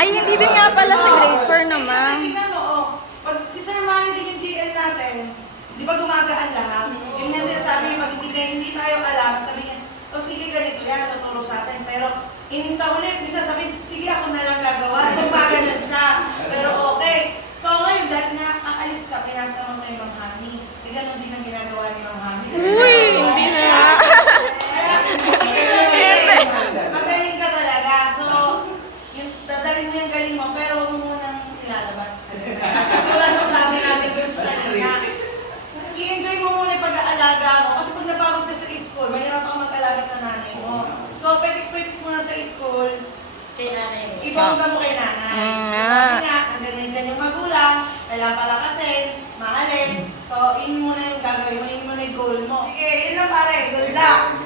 Ay, hindi din nga pala siya grade 4 naman. Kasi tingnan mo, oh, pag si Sir Manny din yung GL natin, di ba gumagaan lahat? Yun nga sinasabi niya, pag hindi tayo alam, sabi niya, oh sige ganito yan, tuturo sa atin. Pero sa huli, bisa sabi, sige ako na lang gagawa. Gumaganan siya. Pero okay. So ngayon, dahil nga aalis ka, pinasa mo kay Ma'am Hani. E ganun din ang ginagawa ni Ma'am Hani. Uy, hindi na. Magaling ka talaga. So, dadalhin mo yung galing mo, pero huwag mo munang ilalabas. Tulad ng sabi namin dun sa kanina. I-enjoy mo muna yung pag-aalaga mo. Kasi pag napagod ka sa school, mahirap kang mag-alaga sa nanay mo. So, petiks-petiks mo na sa school, ibongga mo kay nanay. Sabi nga, hanggang dyan yung magulang, kailangan palakasin, mahalin. So, yun muna yung gagawin mo, yun muna yung goal mo. Sige, yun lang pare, good luck!